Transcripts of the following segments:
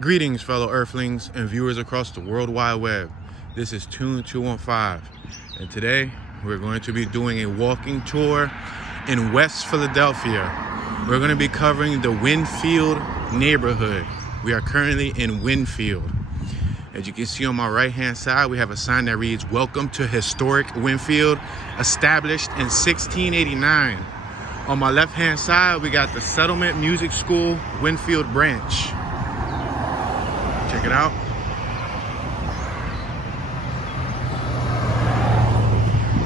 Greetings, fellow Earthlings and viewers across the World Wide Web. This is Tune 215, and today we're going to be doing a walking tour in West Philadelphia. We're going to be covering the Wynnefield neighborhood. We are currently in Wynnefield. As you can see on my right-hand side, we have a sign that reads, "Welcome to historic Wynnefield, established in 1689. On my left-hand side, we got the Settlement Music School Wynnefield branch. Check it out.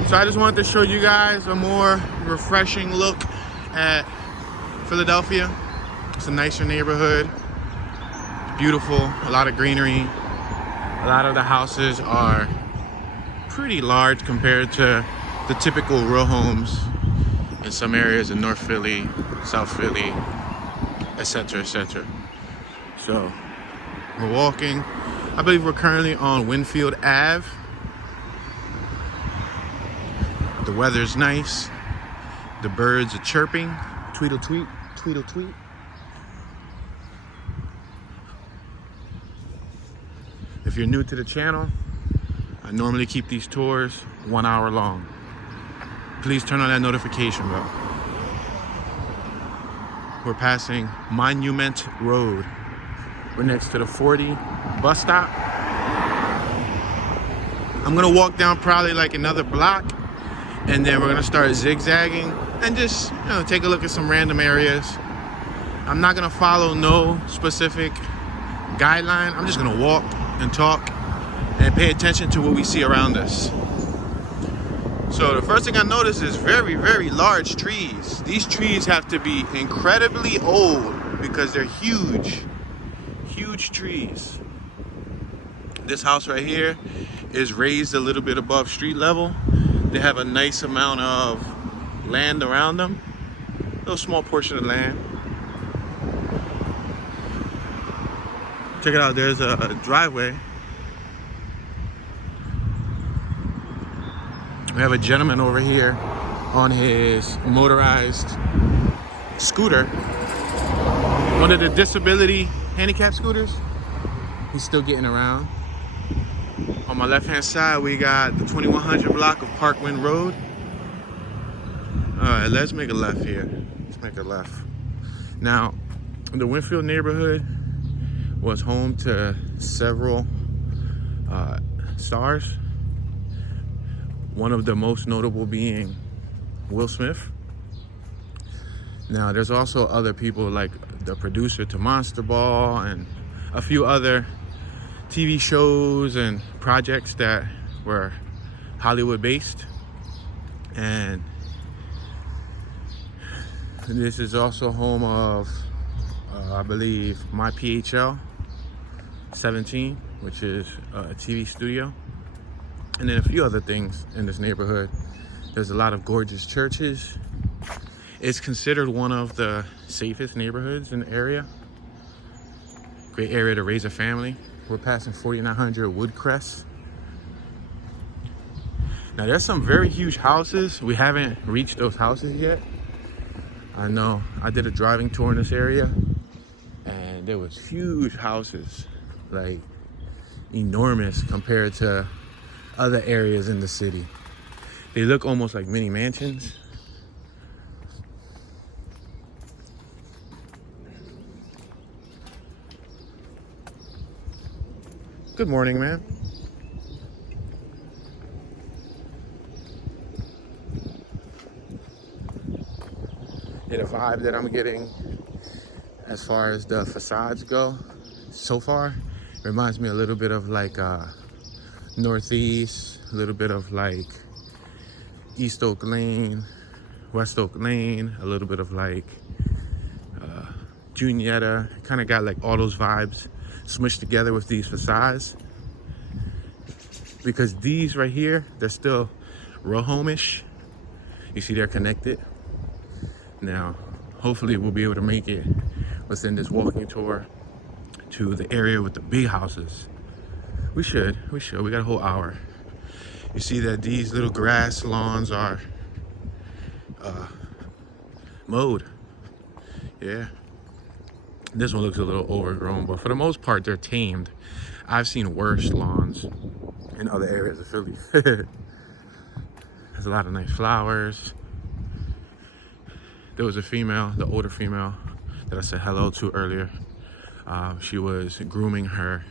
So I just wanted to show you guys a more refreshing look at Philadelphia. It's a nicer neighborhood. It's beautiful, a lot of greenery. A lot of the houses are pretty large compared to the typical row homes in some areas in North Philly, South Philly, etc., etc. So we're walking. I believe we're currently on Wynnefield Ave. The weather's nice. The birds are chirping. Tweedle tweet, tweedle tweet. If you're new to the channel, I normally keep these tours 1 hour long. Please turn on that notification bell. We're passing Monument Road. We're next to the 40 bus stop. I'm gonna walk down probably like another block, and then we're gonna start zigzagging and just, take a look at some random areas. I'm not gonna follow no specific guideline. I'm just gonna walk and talk and pay attention to what we see around us. So the first thing I noticed is very, very large trees. These trees have to be incredibly old because they're huge. Huge trees. This house right here is raised a little bit above street level. They have a nice amount of land around them. A little small portion of land. Check it out, there's a driveway. We have a gentleman over here on his motorized scooter. One of the disability handicap scooters. He's still getting around. On my left-hand side, we got the 2100 block of Parkwind Road. All right, let's make a left here. Let's make a left. Now, the Wynnefield neighborhood was home to several stars. One of the most notable being Will Smith. Now, there's also other people like the producer to Monster Ball and a few other TV shows and projects that were Hollywood based. And this is also home of, I believe, my PHL-17, which is a TV studio. And then a few other things in this neighborhood. There's a lot of gorgeous churches. It's considered one of the safest neighborhoods in the area. Great area to raise a family. We're passing 4900 Woodcrest. Now there's some very huge houses. We haven't reached those houses yet. I know, I did a driving tour in this area and there was huge houses, like enormous compared to other areas in the city. They look almost like mini mansions. Good morning, man. Yeah, the vibe that I'm getting as far as the facades go so far reminds me a little bit of like Northeast, a little bit of like East Oak Lane, West Oak Lane, a little bit of like Junietta. Kind of got like all those vibes smushed together with these facades, because these right here, they're still row home-ish. You see they're connected. Now hopefully we'll be able to make it within this walking tour to the area with the big houses. We should, we got a whole hour. You see that these little grass lawns are mowed. Yeah, This one looks a little overgrown, but for the most part, they're tamed. I've seen worse lawns in other areas of Philly. There's a lot of nice flowers. There was a female, the older female that I said hello to earlier. She was grooming her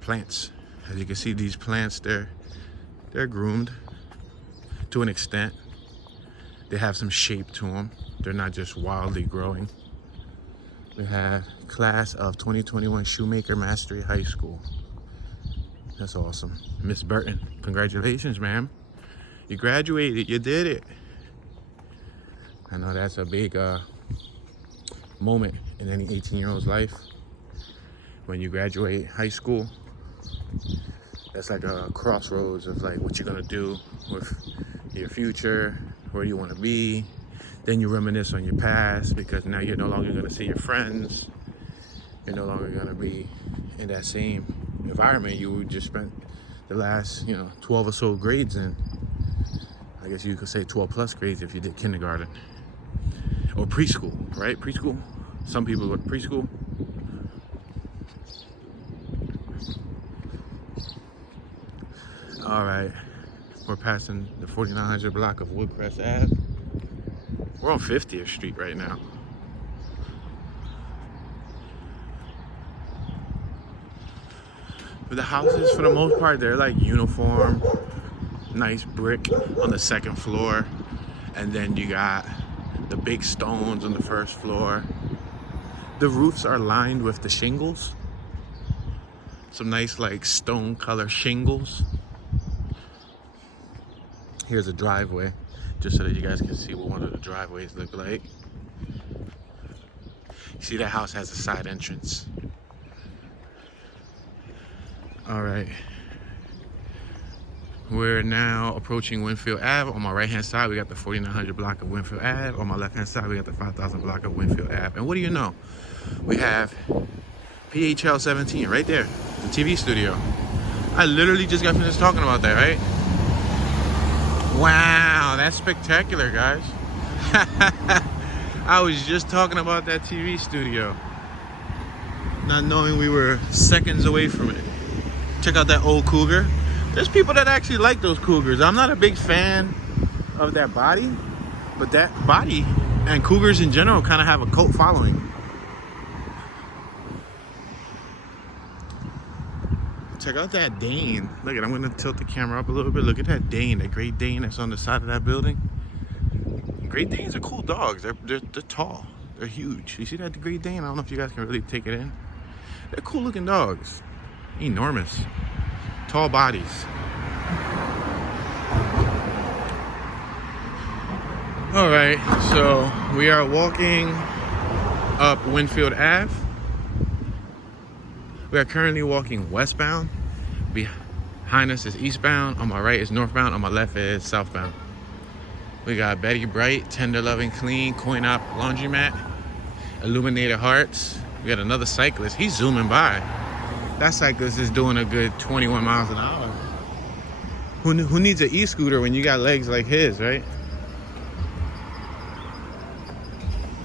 plants. As you can see, these plants, they're groomed to an extent. They have some shape to them. They're not just wildly growing. We have class of 2021 Shoemaker Mastery High School. That's awesome. Miss Burton, congratulations, ma'am. You graduated, you did it. I know that's a big moment in any 18-year-old's life. When you graduate high school, that's like a crossroads of like what you're gonna do with your future, where you wanna be. Then you reminisce on your past because now you're no longer gonna see your friends. You're no longer gonna be in that same environment you just spent the last, 12 or so grades in. I guess you could say 12 plus grades if you did kindergarten. Or preschool, right? Preschool. Some people go to preschool. All right, we're passing the 4900 block of Woodcrest Ave. We're on 50th Street right now. But the houses, for the most part, they're like uniform, nice brick on the second floor. And then you got the big stones on the first floor. The roofs are lined with the shingles. Some nice like stone color shingles. Here's a driveway, just so that you guys can see what one of the driveways look like. You see that house has a side entrance. All right. We're now approaching Wynnefield Ave. On my right-hand side, we got the 4900 block of Wynnefield Ave. On my left-hand side, we got the 5000 block of Wynnefield Ave. And what do you know? We have PHL-17 right there, the TV studio. I literally just got finished talking about that, right? Wow, that's spectacular, guys. I was just talking about that TV studio, not knowing we were seconds away from it. Check out that old Cougar. There's people that actually like those Cougars. I'm not a big fan of that body, but that body and Cougars in general kind of have a cult following. Check out that Dane. Look at it, I'm gonna tilt the camera up a little bit. Look at that Dane, that Great Dane that's on the side of that building. Great Danes are cool dogs. They're tall. They're huge. You see that Great Dane? I don't know if you guys can really take it in. They're cool looking dogs. Enormous. Tall bodies. All right, so we are walking up Wynnefield Ave. We are currently walking westbound. Behind us is eastbound. On my right is northbound. On my left is southbound. We got Betty Bright, Tender Loving Clean, Coin Op Laundromat, Illuminated Hearts. We got another cyclist. He's zooming by. That cyclist is doing a good 21 miles an hour. Who needs an e-scooter when you got legs like his, right?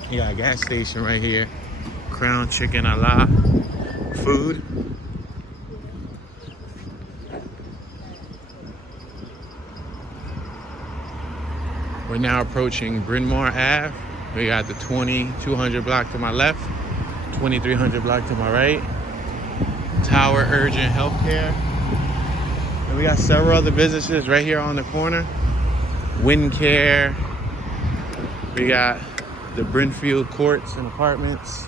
You got a gas station right here. Crown Chicken a la food. We're now approaching Bryn Mawr Ave. We got the 2200 block to my left, 2300 block to my right. Tower Urgent Healthcare. And we got several other businesses right here on the corner. WinCare. We got the Brynfield Courts and Apartments.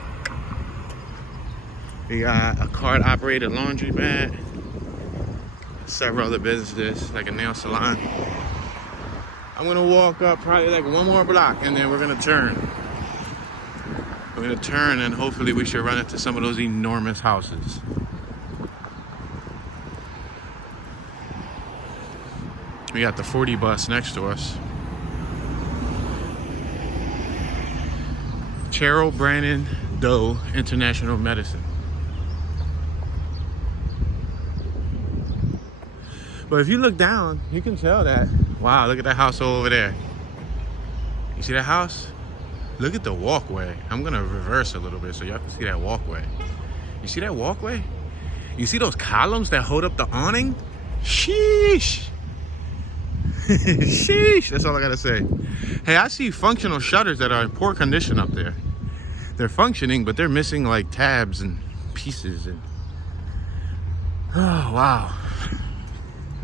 We got a card-operated laundromat. Several other businesses, like a nail salon. I'm gonna walk up probably like one more block and then we're gonna turn. We're gonna turn and hopefully we should run into some of those enormous houses. We got the 40 bus next to us. Cheryl Brannon Doe International Medicine. But if you look down, you can tell that, wow, look at that house over there. You see that house? Look at the walkway. I'm gonna reverse a little bit so you have to see that walkway. You see that walkway? You see those columns that hold up the awning? Sheesh. Sheesh. That's all I gotta say. Hey, I see functional shutters that are in poor condition up there. They're functioning, but they're missing like tabs and pieces. And oh, wow.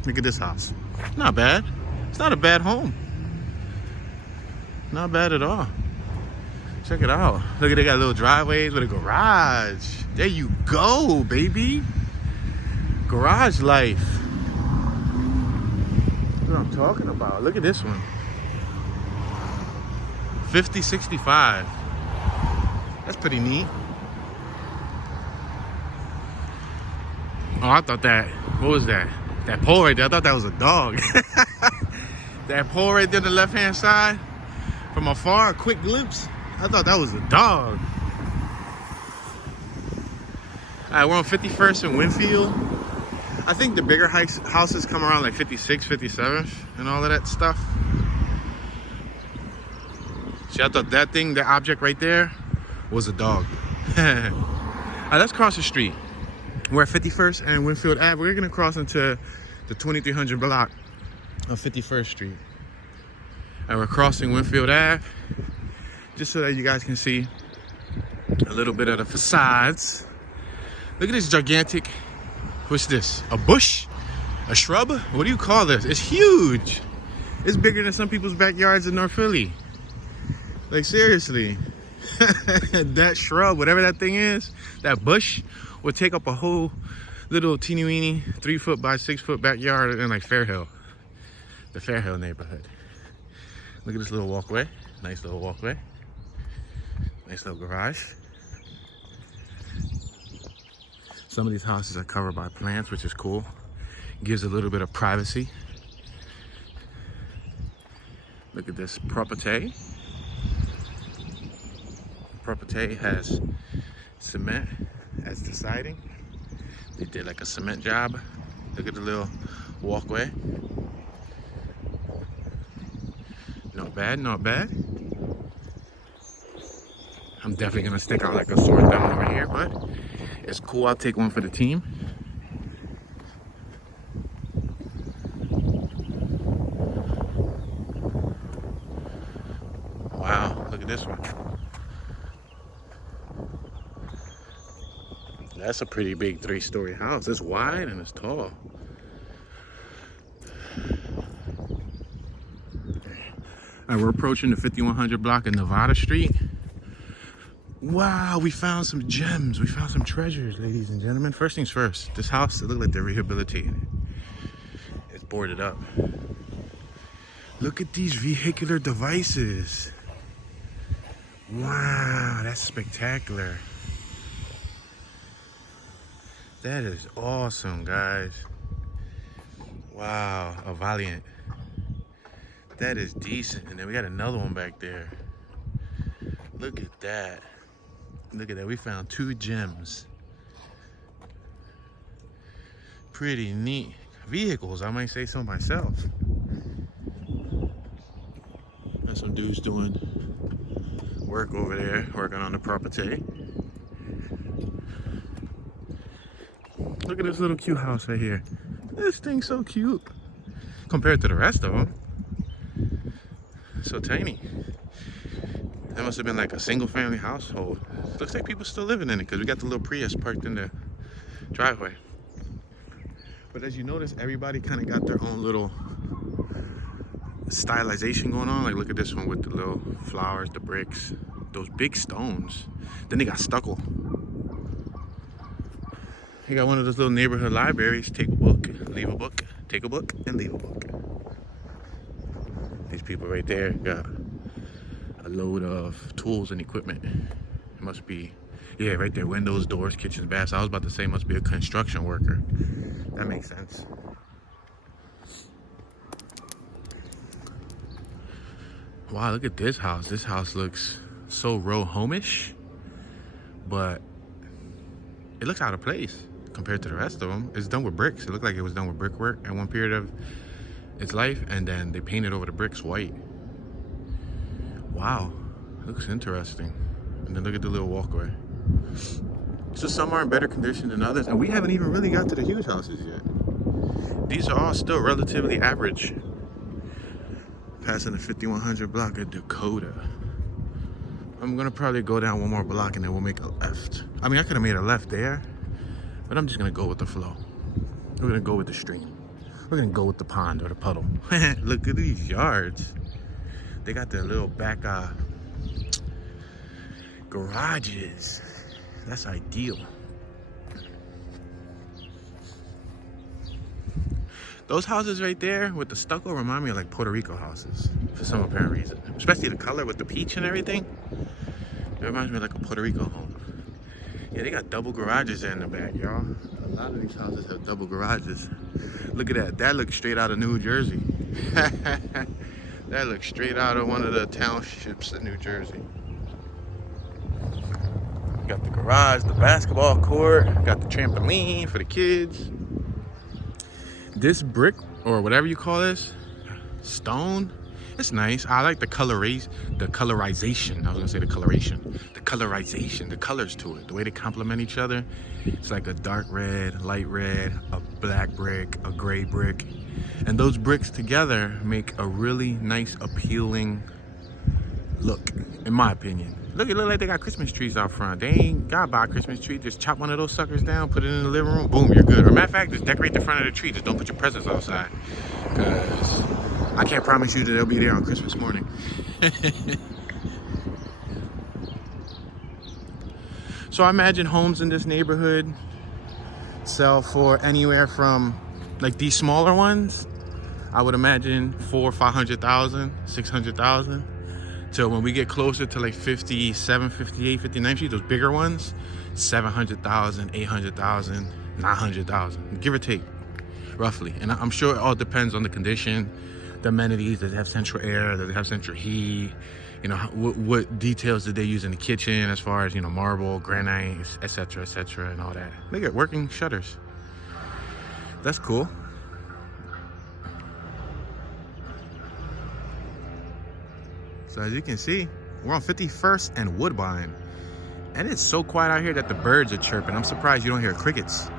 Look at this house. Not bad. It's not a bad home. Not bad at all. Check it out. Look at, they got little driveways with a garage. There you go, baby. Garage life. That's what I'm talking about. Look at this one. 5065. That's pretty neat. Oh, I thought that, what was that? That pole right there, I thought that was a dog. That pole right there on the left-hand side, from afar, a quick glimpse, I thought that was a dog. All right, we're on 51st and Wynnefield. I think the bigger houses come around like 56th, 57th, and all of that stuff. See, I thought that thing, that object right there, was a dog. All right, let's cross the street. We're at 51st and Wynnefield Ave. We're gonna cross into the 2300 block of 51st Street. And we're crossing Wynnefield Ave, just so that you guys can see a little bit of the facades. Look at this gigantic, what's this? A bush? A shrub? What do you call this? It's huge. It's bigger than some people's backyards in North Philly. Like, seriously. That shrub, whatever that thing is, that bush, would take up a whole little teeny weeny 3-foot by 6-foot backyard in like Fairhill, the Fairhill neighborhood. Look at this little walkway. Nice little walkway. Nice little garage. Some of these houses are covered by plants, which is cool. Gives a little bit of privacy. Look at this property. Property has cement as the siding. They did like a cement job. Look at the little walkway. Not bad, not bad. I'm definitely gonna stick out like a sore thumb over here, but it's cool. I'll take one for the team. Wow, look at this one. That's a pretty big 3-story house. It's wide and it's tall. All right, we're approaching the 5100 block of Nevada Street. Wow, we found some gems. We found some treasures, ladies and gentlemen. First things first, this house, it looked like they're rehabilitating it. It's boarded up. Look at these vehicular devices. Wow, that's spectacular. That is awesome, guys. Wow, a Valiant. That is decent. And then we got another one back there. Look at that. Look at that. We found 2 gems. Pretty neat vehicles, I might say so myself. There's some dudes doing work over there, working on the property. Look at this little cute house right here. This thing's so cute compared to the rest of them. So tiny. That must have been like a single family household. Looks like people still living in it because we got the little Prius parked in the driveway. But as you notice, everybody kind of got their own little stylization going on. Like, look at this one with the little flowers, the bricks, those big stones. Then they got stucco. You got one of those little neighborhood libraries. Take a book, leave a book, take a book, and leave a book. These people right there got a load of tools and equipment. It must be, yeah, right there, windows, doors, kitchens, baths. I was about to say must be a construction worker. That makes sense. Wow, look at this house. This house looks so row home-ish, but it looks out of place compared to the rest of them. It's done with bricks. It looked like it was done with brickwork at one period of its life, and then they painted over the bricks white. Wow, Looks interesting. And then look at the little walkway. So some are in better condition than others, and we haven't even really got to the huge houses yet. These are all still relatively average. Passing the 5100 block of Dakota. I'm gonna probably go down one more block and then we'll make a left. I mean, I could have made a left there, but I'm just gonna go with the flow. We're gonna go with the stream. We're gonna go with the pond or the puddle. Look at these yards. They got their little back garages. That's ideal. Those houses right there with the stucco remind me of like Puerto Rico houses for some apparent reason. Especially the color with the peach and everything. It reminds me of like a Puerto Rico home. Yeah, they got double garages there in the back, y'all. A lot of these houses have double garages. Look at that. That looks straight out of New Jersey. That looks straight out of one of the townships in New Jersey. Got the garage, the basketball court, got the trampoline for the kids. This brick, or whatever you call this, stone, it's nice. I like the colorization. I was gonna say the coloration. The colorization, the colors to it, the way they complement each other. It's like a dark red, light red, a black brick, a gray brick. And those bricks together make a really nice, appealing look, in my opinion. Look, it look like they got Christmas trees out front. They ain't gotta buy a Christmas tree. Just chop one of those suckers down, put it in the living room, boom, you're good. Or matter of fact, just decorate the front of the tree. Just don't put your presents outside. Because I can't promise you that they'll be there on Christmas morning. So I imagine homes in this neighborhood sell for anywhere from, like these smaller ones, I would imagine 400,000, 500,000, 600,000. So when we get closer to like 57, 58, 59 Street, those bigger ones, 700,000, 800,000, 900,000, give or take, roughly. And I'm sure it all depends on the condition, the amenities. Does it have central air? Does it have central heat? You know, what details did they use in the kitchen as far as, you know, marble, granite, etc., and all that. Look at working shutters. That's cool. So as you can see, we're on 51st and Woodbine. And it's so quiet out here that the birds are chirping. I'm surprised you don't hear crickets.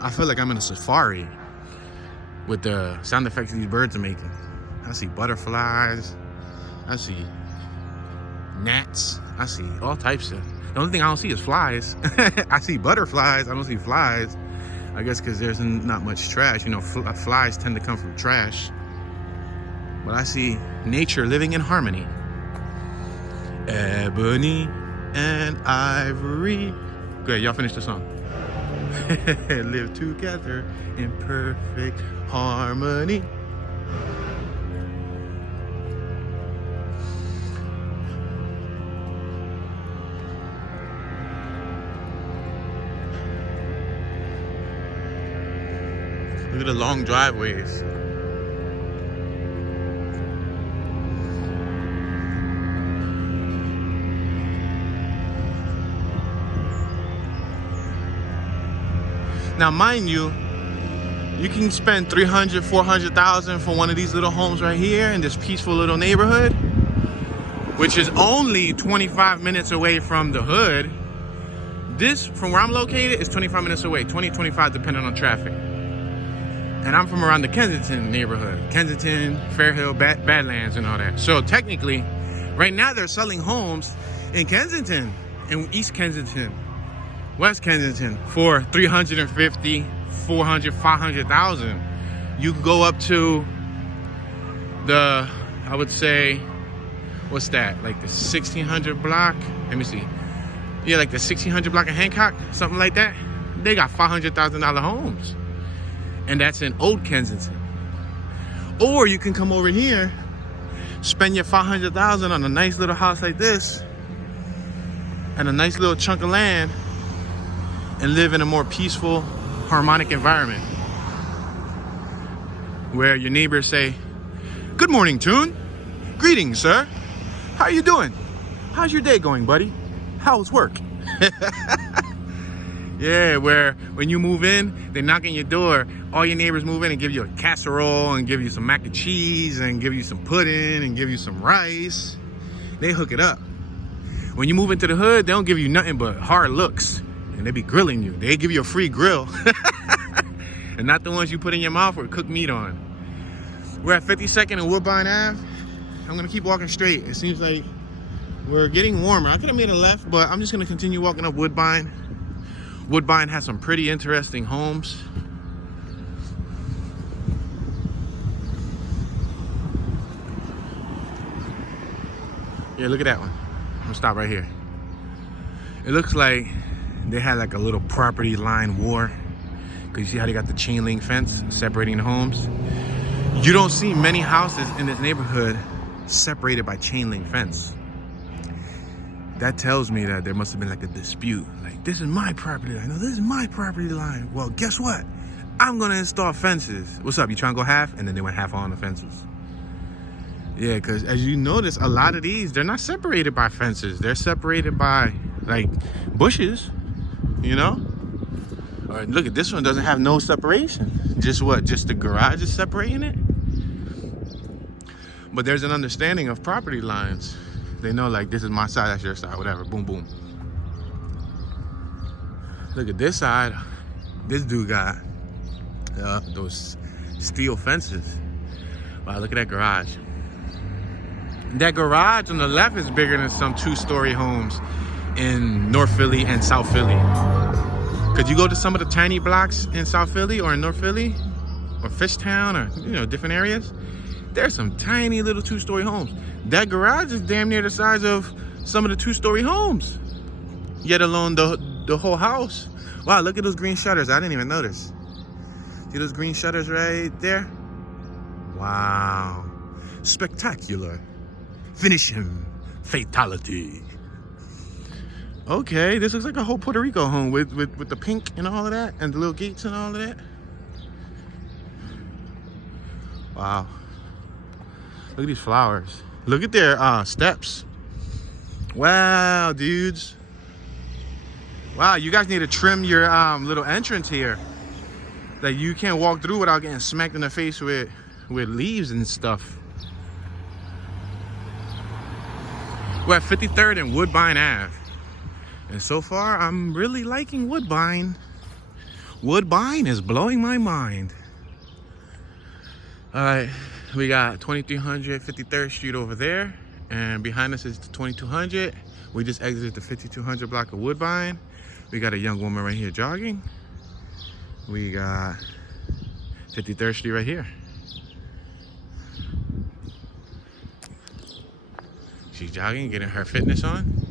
I feel like I'm in a safari with the sound effects these birds are making. I see butterflies. I see gnats. I see all types of... The only thing I don't see is flies. I see butterflies. I don't see flies. I guess because there's not much trash. You know, flies tend to come from trash. But I see nature living in harmony. Ebony and ivory. Good, y'all finish the song. Live together in perfect harmony. Look at the long driveways. Now, mind you, you can spend 300, 400,000 for one of these little homes right here in this peaceful little neighborhood, which is only 25 minutes away from the hood. This, from where I'm located, is 25 minutes away, 20, 25, depending on traffic. And I'm from around the Kensington neighborhood. Kensington, Fairhill, Badlands, and all that. So technically, right now they're selling homes in Kensington, in East Kensington, West Kensington, for 350, 400, 500,000. You can go up to the, I would say, what's that? Like the 1600 block? Let me see. Yeah, like the 1600 block of Hancock, something like that. They got $500,000 homes. And that's in Old Kensington. Or you can come over here, spend your $500,000 on a nice little house like this, and a nice little chunk of land, and live in a more peaceful, harmonic environment. Where your neighbors say, "Good morning, Toon. Greetings, sir. How you doing? How's your day going, buddy? How's work?" Yeah, where when you move in, they knock on your door, all your neighbors move in and give you a casserole and give you some mac and cheese and give you some pudding and give you some rice. they hook it up. When you move into the hood, they don't give you nothing but hard looks, and they be grilling you. They give you a free grill, and not the ones you put in your mouth or cook meat on. We're at 52nd and Woodbine Ave. I'm gonna keep walking straight. It seems like we're getting warmer. I could have made a left, but I'm just gonna continue walking up Woodbine. Woodbine has some pretty interesting homes. Yeah, look at that one. I'm gonna stop right here. It looks like they had like a little property line war, because you see how they got the chain link fence separating the homes. You don't see many houses in this neighborhood separated by chain link fence. That tells me that there must have been like a dispute. Like, this is my property line. No, this is my property line. Well, guess what? I'm gonna install fences. What's up? You trying to go half? And then they went half on the fences. Yeah, because as you notice, a lot of these, they're not separated by fences. They're separated by like bushes, you know? Or look at this one, doesn't have no separation. Just what? Just the garage is separating it? But there's an understanding of property lines. They know, like, this is my side, that's your side, whatever, boom, boom. Look at this side. This dude got those steel fences. Wow, look at that garage. That garage on the left is bigger than some two-story homes in North Philly and South Philly. Could you go to some of the tiny blocks in South Philly or in North Philly or Fishtown or, you know, different areas? There's some tiny little two-story homes. That garage is damn near the size of some of the two-story homes, yet alone the whole house. Wow, look at those green shutters. I didn't even notice. See those green shutters right there? Wow. Spectacular. Finish him. Fatality. Okay, this looks like a whole Puerto Rico home with the pink and all of that, and the little gates and all of that. Wow. Look at these flowers. Look at their steps. Wow, dudes. Wow, you guys need to trim your little entrance here. Like, you can't walk through without getting smacked in the face with leaves and stuff. We're at 53rd and Woodbine Ave. And so far, I'm really liking Woodbine. Woodbine is blowing my mind. All right, we got 2300 53rd Street over there. And behind us is the 2200. We just exited the 5200 block of Woodbine. We got a young woman right here jogging. We got 53rd Street right here. She's jogging, getting her fitness on.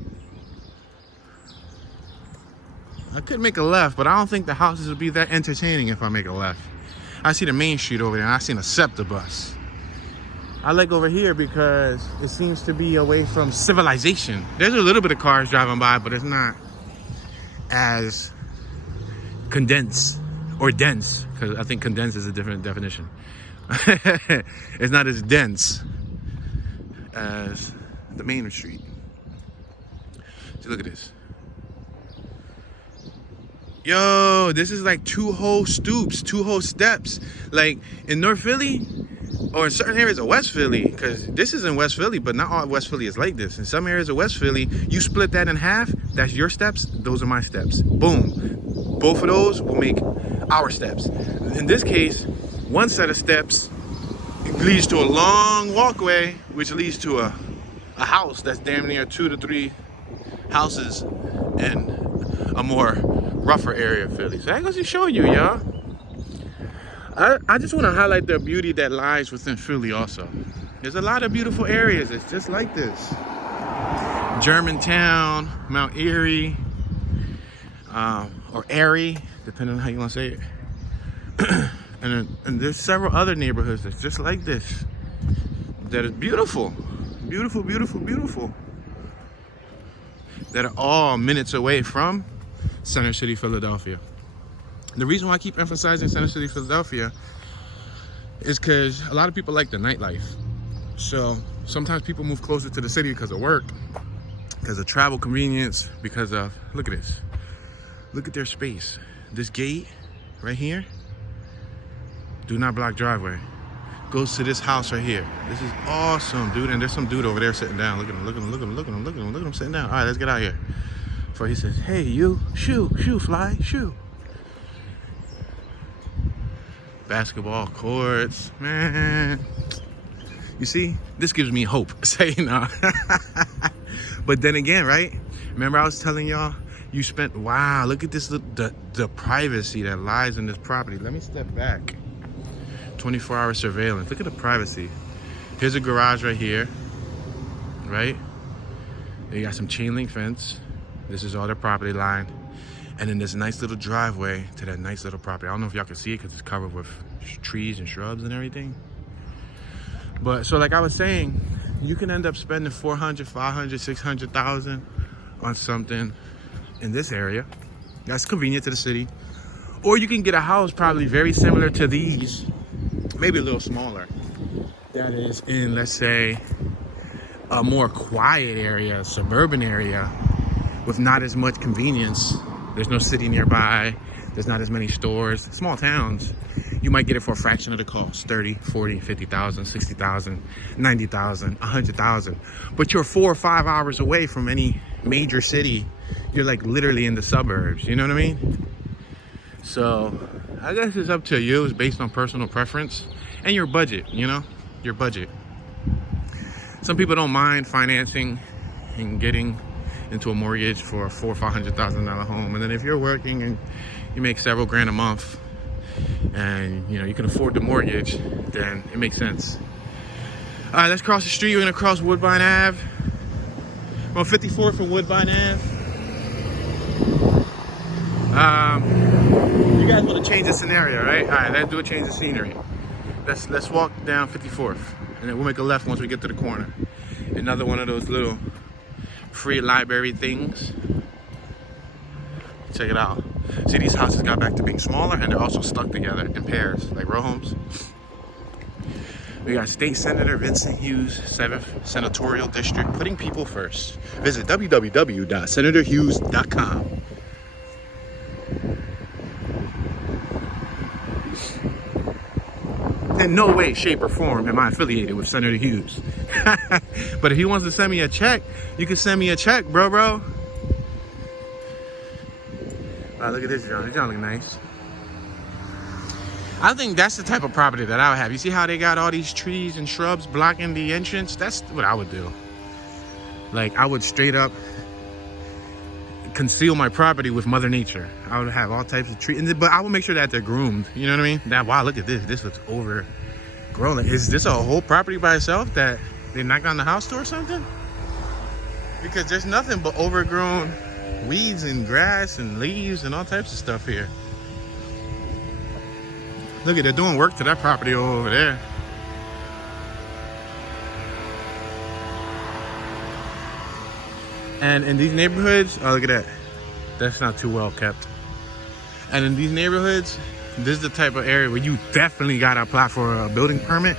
I could make a left, but I don't think the houses would be that entertaining if I make a left. I see the main street over there, and I seen a SEPTA bus. I like over here because it seems to be away from civilization. There's a little bit of cars driving by, but it's not as condensed or dense, because I think condensed is a different definition. It's not as dense as the main street. So look at this. Yo, this is like two whole stoops, two whole steps. Like in North Philly, or in certain areas of West Philly, because this is in West Philly, but not all West Philly is like this. In some areas of West Philly, you split that in half, that's your steps, those are my steps. Boom. Both of those will make our steps. In this case, one set of steps leads to a long walkway, which leads to a house that's damn near 2 to 3 houses in a more rougher area of Philly. So I'm going to show you, y'all. I just want to highlight the beauty that lies within Philly also. There's a lot of beautiful areas that's just like this. Germantown, Mount Erie, or Erie, depending on how you want to say it. and there's several other neighborhoods that's just like this. That is beautiful. Beautiful, beautiful, beautiful. That are all minutes away from Center City, Philadelphia. The reason why I keep emphasizing Center City, Philadelphia is because a lot of people like the nightlife. So sometimes people move closer to the city because of work, because of travel convenience, because of, look at this. Look at their space. This gate right here, do not block driveway. goes to this house right here. This is awesome, dude. And there's some dude over there sitting down. Look at him, look at him, look at him, look at him, look at him, look at him sitting down. All right, let's get out of here. Before he says, hey, you, shoo, fly, shoo. Basketball courts, man. You see, this gives me hope. Say no. But then again, right? Remember I was telling y'all, you spent, wow, look at this, the privacy that lies in this property. Let me step back. 24-hour surveillance. Look at the privacy. Here's a garage right here, right? You got some chain link fence. This is all their property line. And then this nice little driveway to that nice little property. I don't know if y'all can see it because it's covered with trees and shrubs and everything. But so like I was saying, you can end up spending 400, 500, 600,000 on something in this area. That's convenient to the city. Or you can get a house probably very similar to these, maybe a little smaller. That is in, let's say, a more quiet area, a suburban area with not as much convenience. There's no city nearby. There's not as many stores. Small towns, you might get it for a fraction of the cost. 30, 40, 50,000, 60,000, 90,000, 100,000. But you're 4 or 5 hours away from any major city. You're like literally in the suburbs, you know what I mean? So I guess it's up to you. It's based on personal preference and your budget, you know, your budget. Some people don't mind financing and getting into a mortgage for a $400,000 or $500,000 home. And then if you're working and you make several grand a month and you know you can afford the mortgage, then it makes sense. All right, let's cross the street. We're gonna cross Woodbine Ave. We're on 54th and Woodbine Ave. You guys want to change the scenario, right? All right, let's do a change of scenery. Let's walk down 54th, and then we'll make a left once we get to the corner. Another one of those little free library things. Check it out. See, these houses got back to being smaller, and they're also stuck together in pairs, like row homes. We got State Senator Vincent Hughes, 7th Senatorial District, putting people first. Visit www.senatorhughes.com. In no way, shape, or form am I affiliated with Senator Hughes. But if he wants to send me a check, you can send me a check, bro. Wow, look at this John. This John look nice. I think that's the type of property that I would have. You see how they got all these trees and shrubs blocking the entrance? That's what I would do. Like, I would straight up conceal my property with Mother Nature. I would have all types of trees, but I would make sure that they're groomed. You know what I mean? That, wow, look at this. This looks overgrown. Is this a whole property by itself that they knocked down the house to or something? Because there's nothing but overgrown weeds and grass and leaves and all types of stuff here. Look at, they're doing work to that property over there. And in these neighborhoods, oh, look at that. That's not too well kept. And in these neighborhoods, this is the type of area where you definitely gotta apply for a building permit.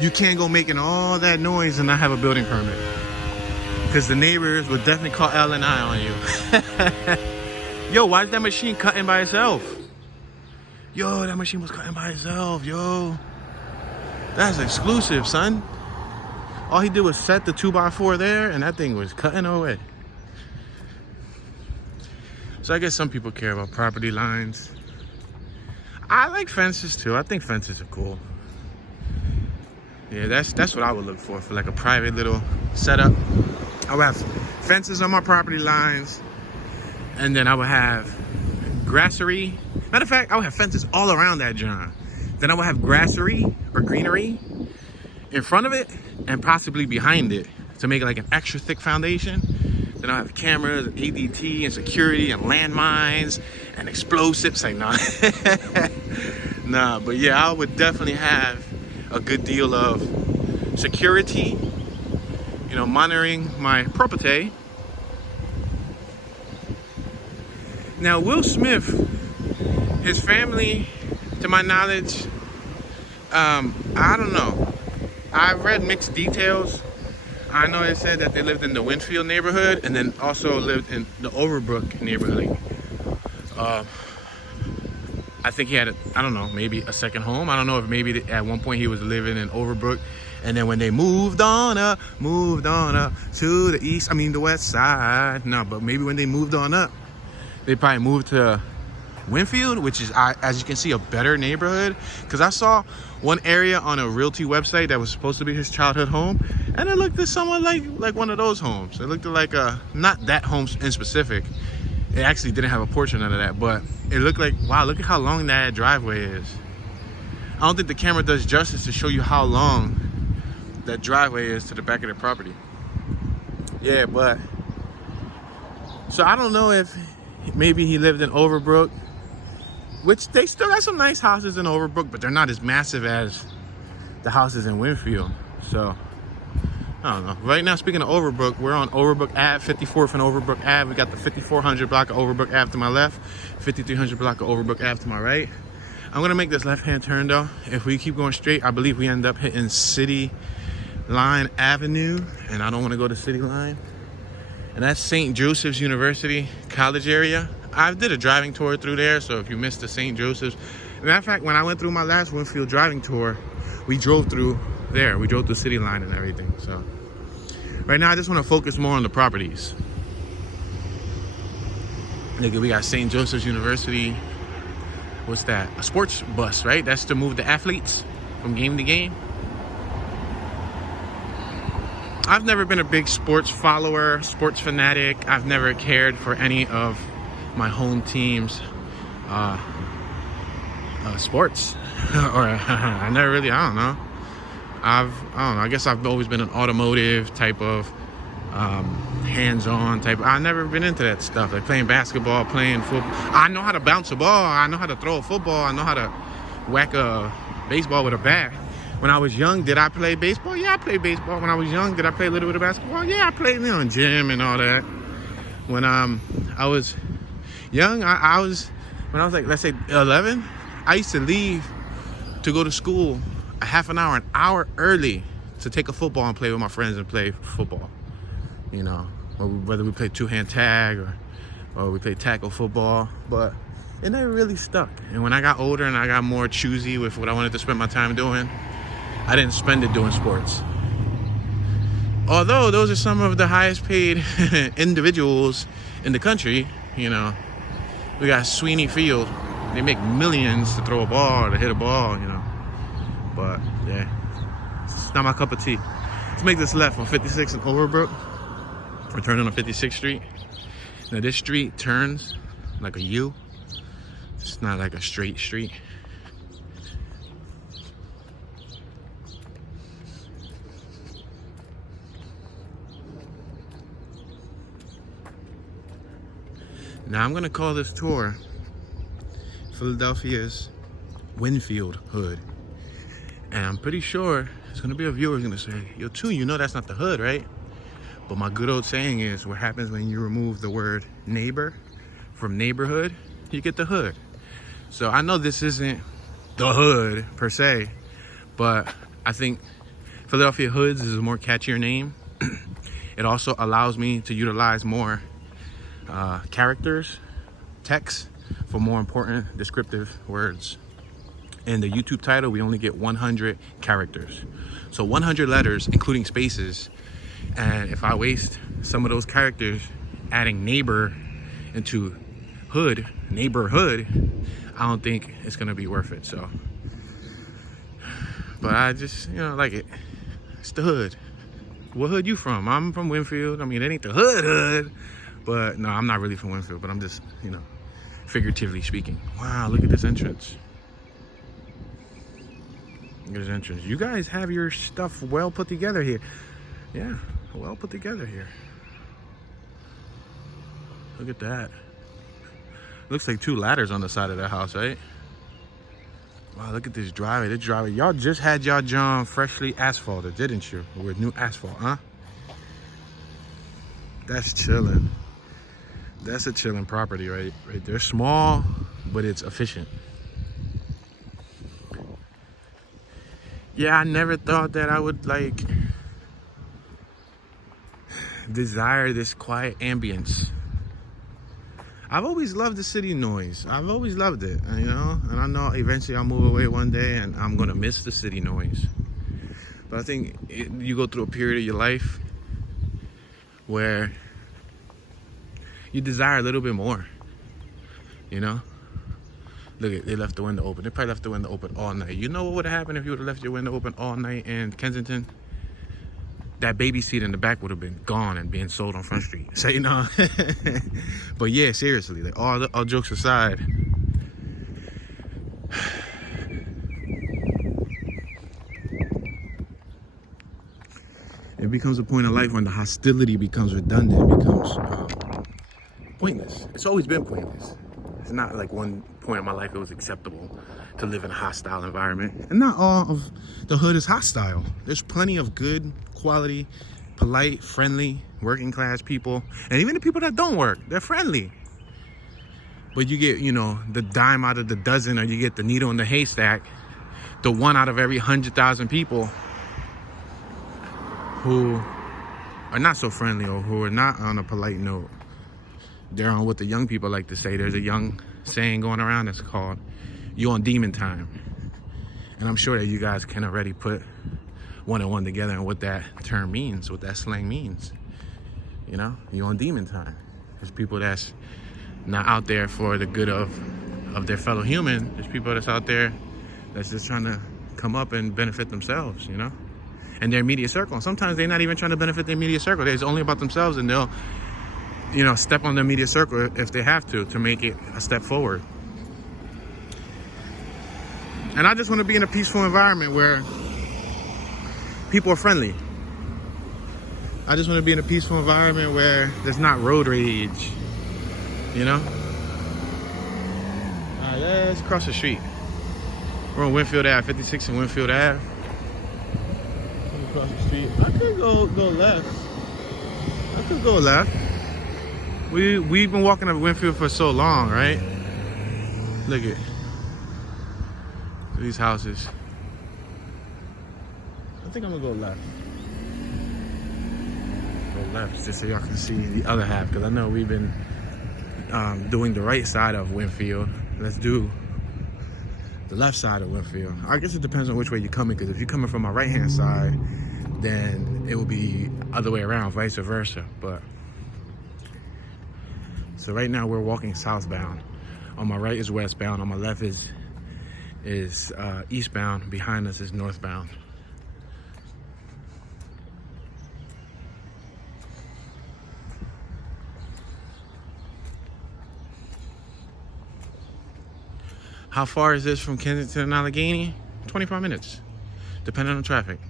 You can't go making all that noise and not have a building permit, because the neighbors would definitely call L&I on you. Yo, why is that machine cutting by itself? Yo, that machine was cutting by itself, yo. That's exclusive, son. All he did was set the 2x4 there, and that thing was cutting away. So I guess some people care about property lines. I like fences too. I think fences are cool. Yeah, that's what I would look for like a private little setup. I would have fences on my property lines, and then I would have grassery. Matter of fact, I would have fences all around that John. Then I would have grassery or greenery in front of it and possibly behind it to make it like an extra thick foundation. Then I have cameras, ADT, and security, and landmines, and explosives. Like, nah. Nah, but yeah, I would definitely have a good deal of security, you know, monitoring my property. Now, Will Smith, his family, to my knowledge, I don't know. I've read mixed details. I know it said that they lived in the Wynnefield neighborhood and then also lived in the Overbrook neighborhood. I think he had, I don't know, maybe a second home. I don't know if maybe at one point he was living in Overbrook. And then when they moved on up to the east, the west side. No, but maybe when they moved on up, they probably moved to Wynnefield, which is, as you can see, a better neighborhood. Because I saw one area on a realty website that was supposed to be his childhood home, and it looked at somewhat like one of those homes. It looked like not that home in specific. It actually didn't have a porch or none of that, but it looked like, wow, look at how long that driveway is. I don't think the camera does justice to show you how long that driveway is to the back of the property. Yeah, but so I don't know if maybe he lived in Overbrook, which they still got some nice houses in Overbrook, but they're not as massive as the houses in Wynnefield. So I don't know. Right now, speaking of Overbrook, we're on Overbrook Ave, 54th and Overbrook Ave. We got the 5400 block of Overbrook Ave to my left, 5300 block of Overbrook Ave to my right. I'm gonna make this left-hand turn though. If we keep going straight, I believe we end up hitting City Line Avenue, and I don't want to go to City Line. And that's St. Joseph's University College area. I did a driving tour through there, so if you missed the St. Joseph's, matter of fact, when I went through my last Wynnefield driving tour, we drove through there. We drove through City Line and everything. So right now, I just want to focus more on the properties. Nigga, we got St. Joseph's University. What's that? A sports bus, right? That's to move the athletes from game to game. I've never been a big sports follower, sports fanatic. I've never cared for any of my home team's sports. Or I never really, I don't know. I guess I've always been an automotive type of hands-on type. I've never been into that stuff, like playing basketball, playing football. I know how to bounce a ball. I know how to throw a football. I know how to whack a baseball with a bat. When I was young, did I play baseball? Yeah, I played baseball. When I was young, did I play a little bit of basketball? Yeah, I played in gym and all that. When I was young, when I was like, let's say 11, I used to leave to go to school a half an hour early to take a football and play with my friends and play football. You know, whether we play two-hand tag or we play tackle football, but it never really stuck. And when I got older and I got more choosy with what I wanted to spend my time doing, I didn't spend it doing sports. Although those are some of the highest paid individuals in the country, you know. We got Sweeney Field. They make millions to throw a ball or to hit a ball, you know. But yeah, it's not my cup of tea. Let's make this left on 56 and Overbrook. We're turning on 56th Street. Now this street turns like a U. It's not like a straight street. Now I'm gonna call this tour Philadelphia's Wynnefield Hood. And I'm pretty sure there's gonna be a viewer who's gonna say, yo, too, you know that's not the hood, right? But my good old saying is, what happens when you remove the word neighbor from neighborhood, you get the hood. So I know this isn't the hood per se, but I think Philadelphia Hoods is a more catchier name. It also allows me to utilize more characters, text, for more important descriptive words. In the YouTube title, we only get 100 characters. So 100 letters, including spaces. And if I waste some of those characters adding neighbor into hood, neighborhood, I don't think it's gonna be worth it. So, but I just, you know, like it. It's the hood. What hood you from? I'm from Wynnefield. I mean, it ain't the hood, but no, I'm not really from Wynnefield, but I'm just, you know, figuratively speaking. Wow, look at this entrance. Look at this entrance. You guys have your stuff well put together here. Yeah, well put together here. Look at that. Looks like two ladders on the side of the house, right? Wow, look at this driveway. This driveway, y'all just had y'all John freshly asphalted, didn't you? With new asphalt, huh? That's chilling. That's a chilling property right there. Small, but it's efficient. Yeah, I never thought that I would like desire this quiet ambience. I've always loved the city noise. I've always loved it, you know? And I know eventually I'll move away one day and I'm gonna miss the city noise. But I think you go through a period of your life where you desire a little bit more, you know? Look, they left the window open. They probably left the window open all night. You know what would have happened if you would have left your window open all night in Kensington? That baby seat in the back would have been gone and being sold on Front Street. So, you know. But yeah, seriously, like all jokes aside, it becomes a point in life when the hostility becomes redundant. It becomes pointless. It's always been pointless. It's not like one point in my life it was acceptable to live in a hostile environment. And not all of the hood is hostile. There's plenty of good, quality, polite, friendly, working class people. And even the people that don't work, they're friendly. But you get, you know, the dime out of the dozen, or you get the needle in the haystack, the one out of every 100,000 people who are not so friendly or who are not on a polite note. They're on what the young people like to say. There's a young saying going around that's called, "You on demon time." And I'm sure that you guys can already put one and one together and what that term means, what that slang means. You know, you on demon time. There's people that's not out there for the good of their fellow human. There's people that's out there that's just trying to come up and benefit themselves, you know, and their immediate circle. And sometimes they're not even trying to benefit their immediate circle. It's only about themselves, and they'll, you know, step on their immediate circle if they have to make it a step forward. And I just want to be in a peaceful environment where people are friendly. I just want to be in a peaceful environment where there's not road rage, you know? Let's cross the street. We're on Wynnefield Ave, 56 and Wynnefield Ave. Let me cross the street. I could go left. I could go left. We've been walking up Wynnefield for so long, right? Look at these houses. I think I'm gonna go left. Go left just so y'all can see the other half, because I know we've been doing the right side of Wynnefield. Let's do the left side of Wynnefield. I guess it depends on which way you're coming, because if you're coming from my right hand side, then it will be other way around, vice versa. But so right now we're walking southbound. On my right is westbound. On my left is eastbound. Behind us is northbound. How far is this from Kensington and Allegheny? 25 minutes, depending on traffic.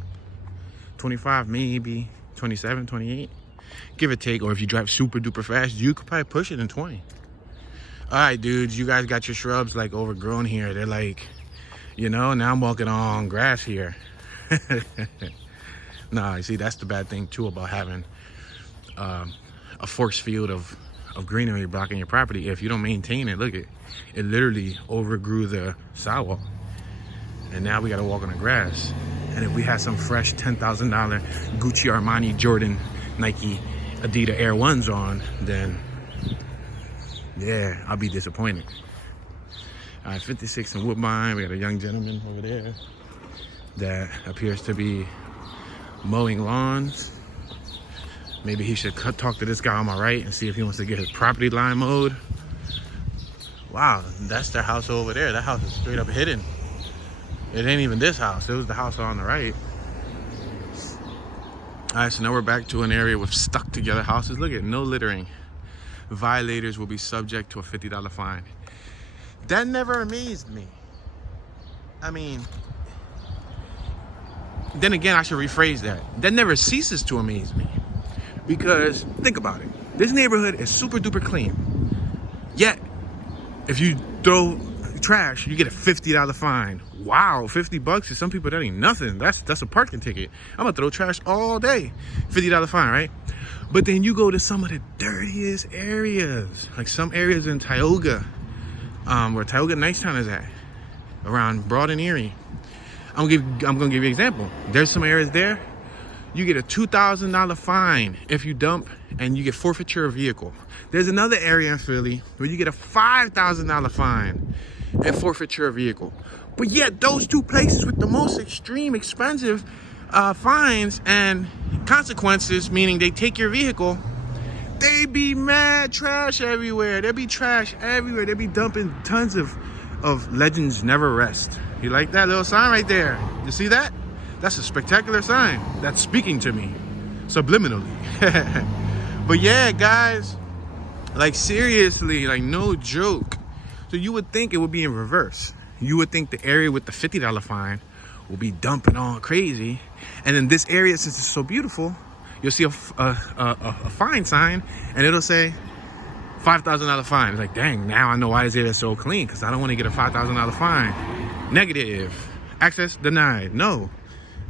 25, maybe 27, 28, give or take. Or if you drive super duper fast, you could probably push it in 20. All right, dudes, you guys got your shrubs like overgrown here. They're like, you know, now I'm walking on grass here. Nah, you see, that's the bad thing too about having a force field of greenery blocking your property. If you don't maintain it, look, it literally overgrew the sidewalk, and now we got to walk on the grass. And if we had some fresh $10,000 Gucci, Armani, Jordan, Nike, Adidas Air Ones on, then yeah, I'll be disappointed. All right, 56 in Woodbine. We got a young gentleman over there that appears to be mowing lawns. Maybe he should talk to this guy on my right and see if he wants to get his property line mowed. Wow, that's their house over there. That house is straight up hidden. It ain't even this house. It was the house on the right. All right, so now we're back to an area with stuck together houses. Look at, no littering. Violators will be subject to a $50 fine. That never amazed me. I mean, then again, I should rephrase that. That never ceases to amaze me. Because think about it. This neighborhood is super duper clean. Yet, if you throw trash, you get a $50 fine. Wow, 50 bucks to some people, that ain't nothing. That's a parking ticket. I'm gonna throw trash all day. $50 fine, right? But then you go to some of the dirtiest areas, like some areas in Tioga, where Tioga Nicetown is at, around Broad and Erie. I'm gonna give you an example. There's some areas there, you get a $2,000 fine if you dump and you get forfeiture of vehicle. There's another area in Philly where you get a $5,000 fine and forfeiture of vehicle. But yet those two places with the most extreme expensive fines and consequences, meaning they take your vehicle, they be mad trash everywhere. There be trash everywhere. They be dumping tons of legends never rest. You like that little sign right there? You see that? That's a spectacular sign. That's speaking to me subliminally. But yeah, guys, like seriously, like no joke. So you would think it would be in reverse. You would think the area with the $50 fine will be dumping all crazy, and then this area, since it's so beautiful, you'll see a fine sign, and it'll say $5,000 fine. It's like, dang, now I know why this area is so clean, because I don't want to get a $5,000 fine. Negative. Access denied. No.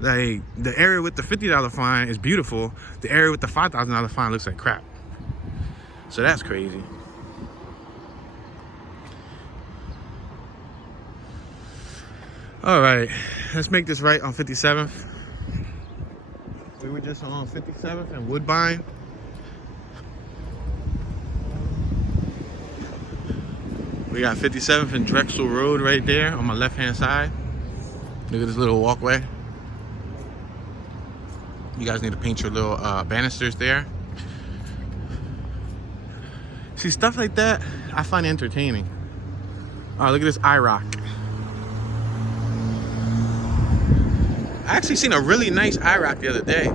Like, the area with the $50 fine is beautiful. The area with the $5,000 fine looks like crap. So that's crazy. All right, let's make this right on 57th. We were just on 57th and Woodbine. We got 57th and Drexel Road right there on my left-hand side. Look at this little walkway. You guys need to paint your little banisters there. See, stuff like that, I find entertaining. Oh, look at this IROC. I actually seen a really nice IROC the other day.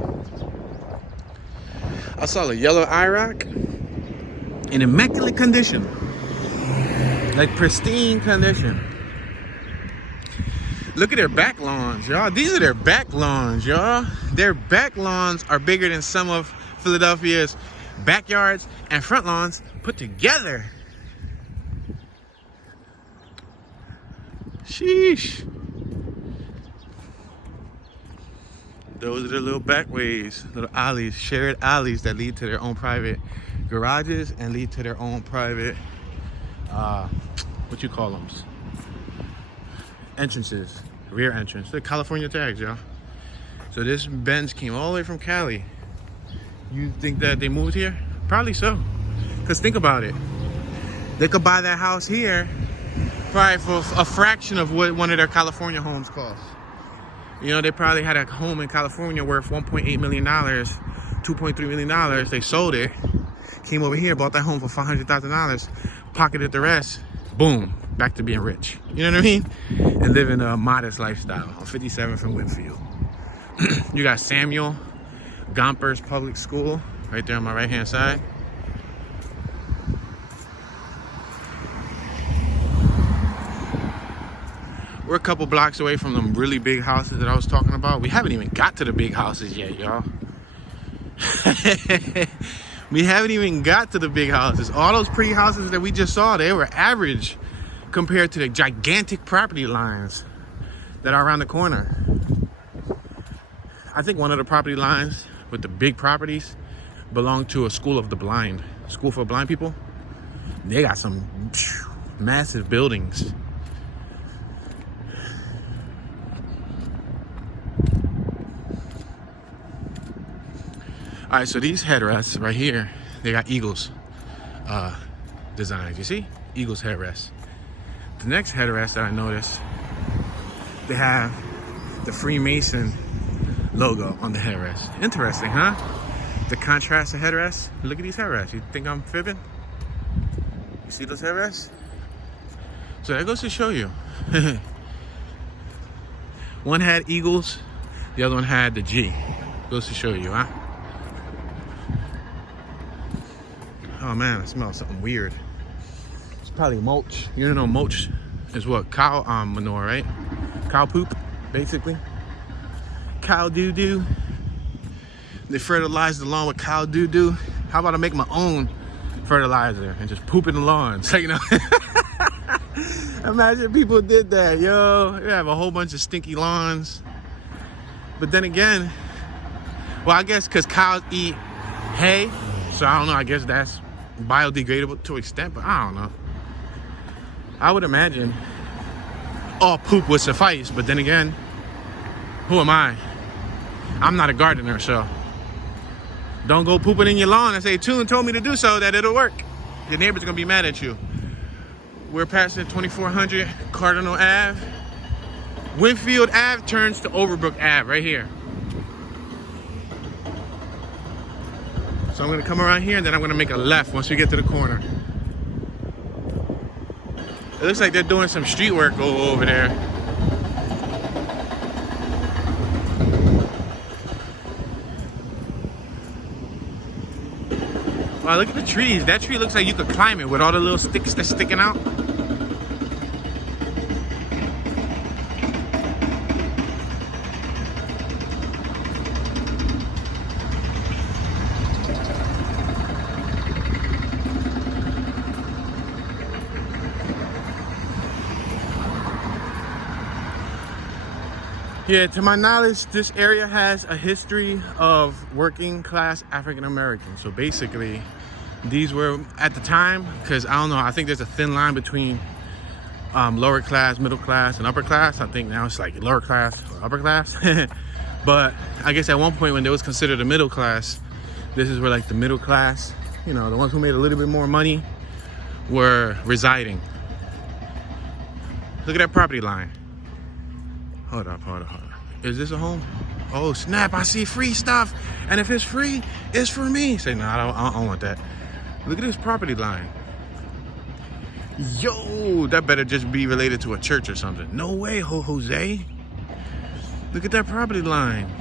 I saw a yellow IROC in immaculate condition. Like pristine condition. Look at their back lawns, y'all. These are their back lawns, y'all. Their back lawns are bigger than some of Philadelphia's backyards and front lawns put together. Sheesh. Those are the little backways, little alleys, shared alleys that lead to their own private garages and lead to their own private, what you call them? Entrances, rear entrance. They're California tags, y'all. So this Benz came all the way from Cali. You think that they moved here? Probably so. Because think about it. They could buy that house here probably for a fraction of what one of their California homes costs. You know, they probably had a home in California worth $1.8 million, $2.3 million. They sold it, came over here, bought that home for $500,000, pocketed the rest, boom, back to being rich. You know what I mean? And living a modest lifestyle on 57th and Wynnefield. You got Samuel Gompers Public School right there on my right-hand side. We're a couple blocks away from them really big houses that I was talking about. We haven't even got to the big houses yet, y'all. We haven't even got to the big houses. All those pretty houses that we just saw, they were average compared to the gigantic property lines that are around the corner. I think one of the property lines with the big properties belong to a school of the blind. School for blind people. They got some massive buildings. All right, so these headrests right here, they got Eagles designs. You see? Eagles headrests. The next headrest that I noticed, they have the Freemason logo on the headrest. Interesting, huh? The contrast of headrests. Look at these headrests. You think I'm fibbing? You see those headrests? So that goes to show you. One had Eagles, the other one had the G. Goes to show you, huh? Oh man, I smell something weird. It's probably mulch. You don't know mulch is what? Cow manure, right? Cow poop, basically. Cow doo-doo. They fertilize the lawn with cow doo-doo. How about I make my own fertilizer and just poop in the lawn? So, you know. Imagine people did that, yo. They have a whole bunch of stinky lawns. But then again, well, I guess because cows eat hay, so I don't know, I guess that's biodegradable to an extent, but I don't know. I would imagine all poop would suffice, but then again, who am I? I'm not a gardener, so Don't go pooping in your lawn and say, Toon told me to do so, that it'll work. The neighbor's gonna be mad at you. We're passing 2400 Cardinal Ave. Wynnefield Ave turns to Overbrook Ave right here. So I'm gonna come around here and then I'm gonna make a left once we get to the corner. It looks like they're doing some street work over there. Wow, look at the trees. That tree looks like you could climb it with all the little sticks that's sticking out. Yeah, to my knowledge, this area has a history of working class African Americans. So basically, these were, at the time, because I don't know, I think there's a thin line between lower class, middle class, and upper class. I think now it's like lower class or upper class. But I guess at one point when there was considered a middle class, this is where like the middle class, you know, the ones who made a little bit more money were residing. Look at that property line. Hold up. Is this a home? Oh snap, I see free stuff. And if it's free, it's for me. Say, no, I don't want that. Look at this property line. Yo, that better just be related to a church or something. No way, Jose. Look at that property line.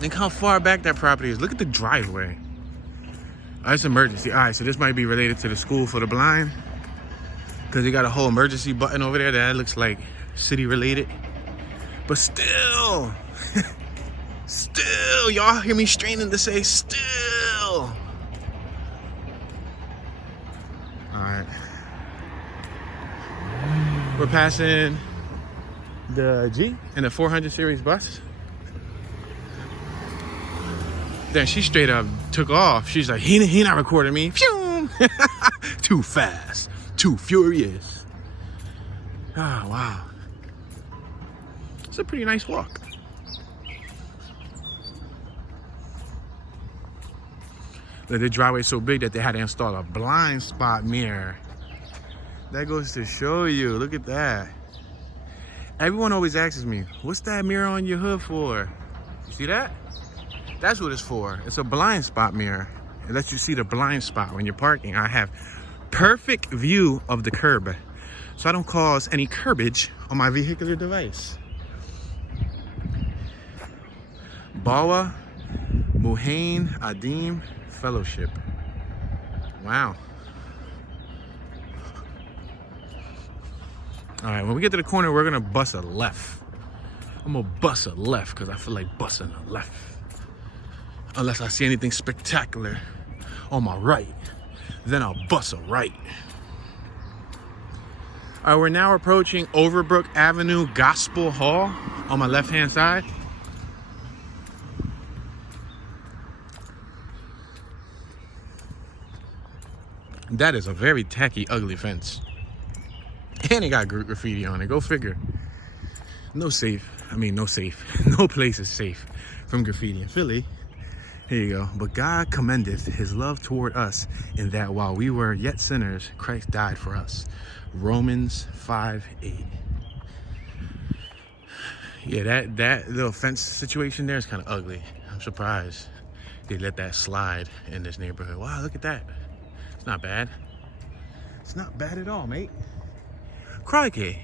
Look how far back that property is. Look at the driveway. Oh, it's emergency. All right, so this might be related to the school for the blind, because they got a whole emergency button over there that looks like city related. But still, still, y'all hear me straining to say still. All right. We're passing the G and the 400 series bus. Then she straight up took off. She's like, he not recording me. Phew! Too fast, too furious. Oh, wow. It's a pretty nice walk. The driveway's so big that they had to install a blind spot mirror. That goes to show you. Look at that. Everyone always asks me, what's that mirror on your hood for? You see that? That's what it's for. It's a blind spot mirror. It lets you see the blind spot when you're parking. I have perfect view of the curb, so I don't cause any curbage on my vehicular device. Bala Cynwyd Adim Fellowship. Wow. All right, when we get to the corner, we're gonna bust a left. I'm gonna bust a left because I feel like busting a left. Unless I see anything spectacular on my right, then I'll bust a right. All right, we're now approaching Overbrook Avenue Gospel Hall on my left-hand side. That is a very tacky, ugly fence. And it got graffiti on it. Go figure. No place is safe from graffiti in Philly. Here you go. But God commendeth his love toward us in that while we were yet sinners, Christ died for us. Romans 5:8. Yeah, that little fence situation there is kind of ugly. I'm surprised they let that slide in this neighborhood. Wow, look at that. It's not bad. It's not bad at all, mate. Crikey.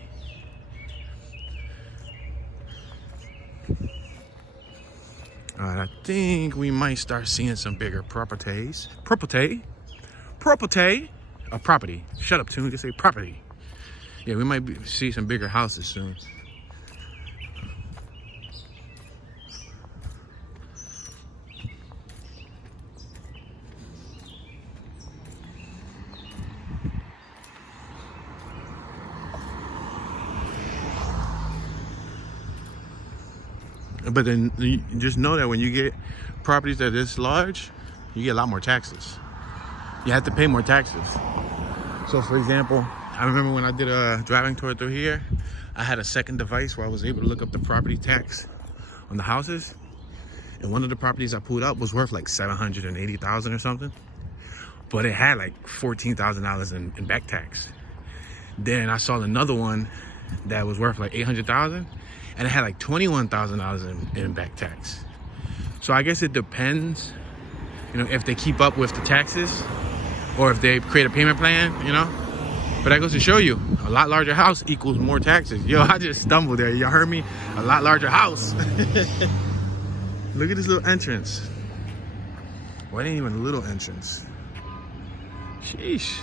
All right, I think we might start seeing some bigger properties. Property. A property. Shut up, Toon. Just say property. Yeah, we might see some bigger houses soon. But then you just know that when you get properties that are this large, you get a lot more taxes. You have to pay more taxes. So for example, I remember when I did a driving tour through here, I had a second device where I was able to look up the property tax on the houses. And one of the properties I pulled up was worth like $780,000 or something. But it had like $14,000 in back tax. Then I saw another one that was worth like $800,000, and it had like $21,000 in back tax. So I guess it depends, you know, if they keep up with the taxes or if they create a payment plan, you know. But that goes to show you, a lot larger house equals more taxes. Yo, I just stumbled there. Y'all heard me? A lot larger house. Look at this little entrance. Well, it ain't even a little entrance. Sheesh.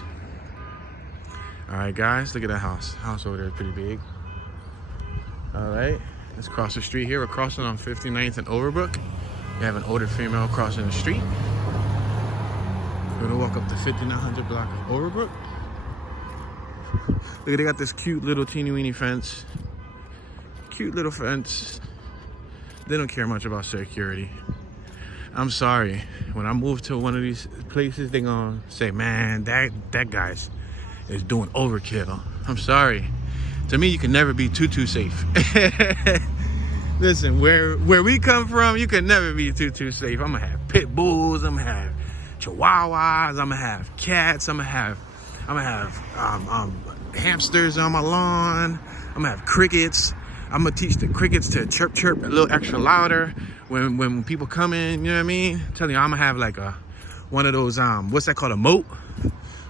All right, guys, look at that house. House over there is pretty big. All right, let's cross the street here. We're crossing on 59th and Overbrook. We have an older female crossing the street. We're gonna walk up the 5900 block of Overbrook. Look, they got this cute little teeny weeny fence. Cute little fence. They don't care much about security. I'm sorry, when I move to one of these places, they're gonna say, man, that guy's is doing overkill. I'm sorry. To me, you can never be too safe. Listen, where we come from, you can never be too safe. I'm gonna have pit bulls, I'm gonna have chihuahuas, I'm gonna have cats, I'm gonna have hamsters on my lawn, I'm gonna have crickets. I'm gonna teach the crickets to chirp a little extra louder when people come in, you know what I mean? I'm telling you, I'm gonna have like one of those what's that called, a moat,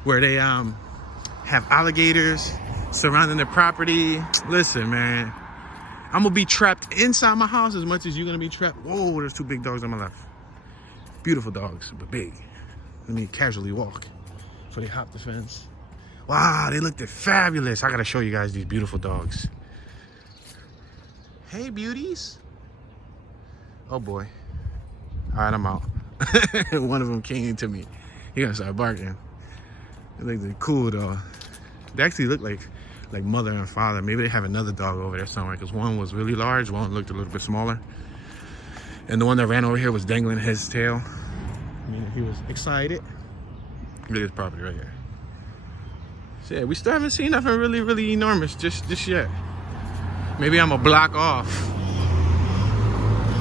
where they have alligators surrounding the property. Listen, man, I'm gonna be trapped inside my house as much as you're gonna be trapped. Whoa, there's two big dogs on my left. Beautiful dogs, but big. Let me casually walk before they hop the fence. Wow, they looked fabulous. I gotta show you guys these beautiful dogs. Hey, beauties. Oh boy. All right, I'm out. One of them came to me. He gonna start barking. They look cool though. They actually look like mother and father. Maybe they have another dog over there somewhere, because one was really large, one looked a little bit smaller. And the one that ran over here was dangling his tail. I mean, he was excited. Look at this property right here. So yeah, we still haven't seen nothing really enormous just yet. Maybe I'm a block off.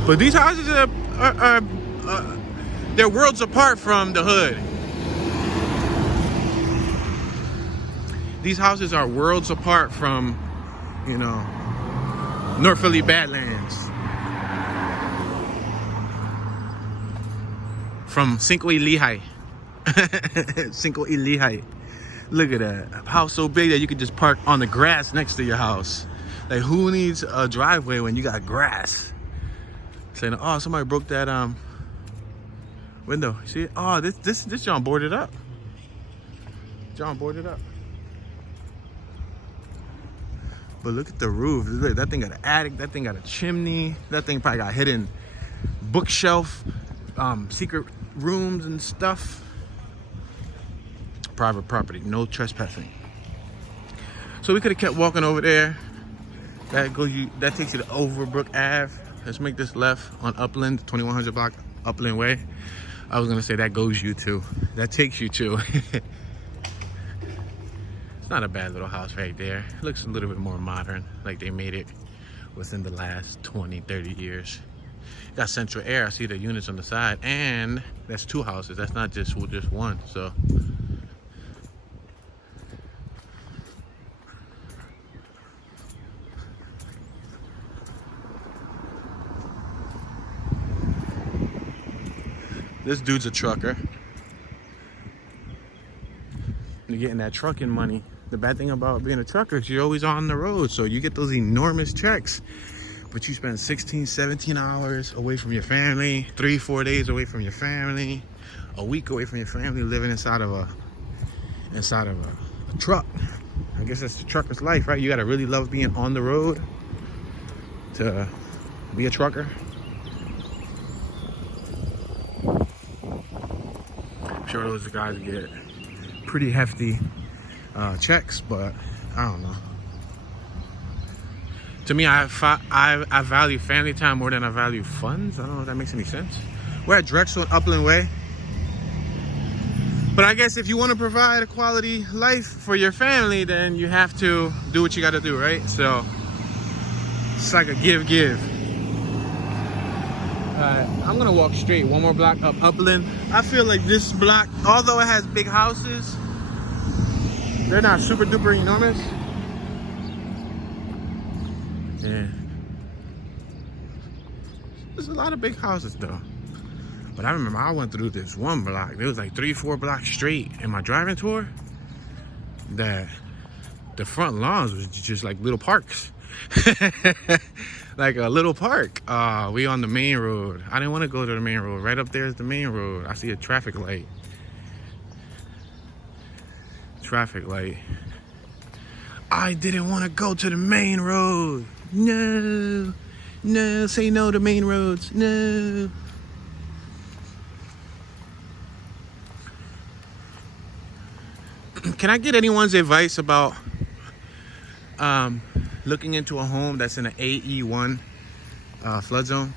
But these houses are they're worlds apart from the hood. These houses are worlds apart from, you know, North Philly Badlands. From Cinco y Lehigh. Cinco y Lehigh. Look at that. A house so big that you could just park on the grass next to your house. Like, who needs a driveway when you got grass? Saying, oh, somebody broke that window. See? Oh, this John boarded up. John boarded up. But look at the roof. Look, that thing got an attic. That thing got a chimney. That thing probably got hidden bookshelf, secret rooms and stuff. Private property, no trespassing. So we could have kept walking over there. That takes you to Overbrook Ave. Let's make this left on Upland, 2100 block Upland Way. I was gonna say that takes you to. It's not a bad little house right there. It looks a little bit more modern, like they made it within the last 20-30 years. Got central air. I see the units on the side, and that's two houses. That's not just one. So this dude's a trucker. You're getting that trucking money. The bad thing about being a trucker is you're always on the road, so you get those enormous checks, but you spend 16, 17 hours away from your family, 3-4 days away from your family, a week away from your family, living inside of a truck. I guess that's the trucker's life, right? You gotta really love being on the road to be a trucker. I'm sure those guys get pretty hefty checks, but I don't know. To me, I value family time more than I value funds. I don't know if that makes any sense. We're at Drexel and Upland Way. But I guess if you want to provide a quality life for your family, then you have to do what you got to do, right? So it's like a give. I'm gonna walk straight one more block up Upland. I feel like this block, although it has big houses, they're not super duper enormous. Yeah, there's a lot of big houses though. But I remember I went through this one block. There was like 3-4 blocks straight in my driving tour that the front lawns was just like little parks. Like a little park. We on the main road. I didn't want to go to the main road. Right up there is the main road. I see a traffic light. Traffic light. I didn't want to go to the main road. No. No, say no to main roads. No. Can I get anyone's advice about looking into a home that's in an AE1 flood zone?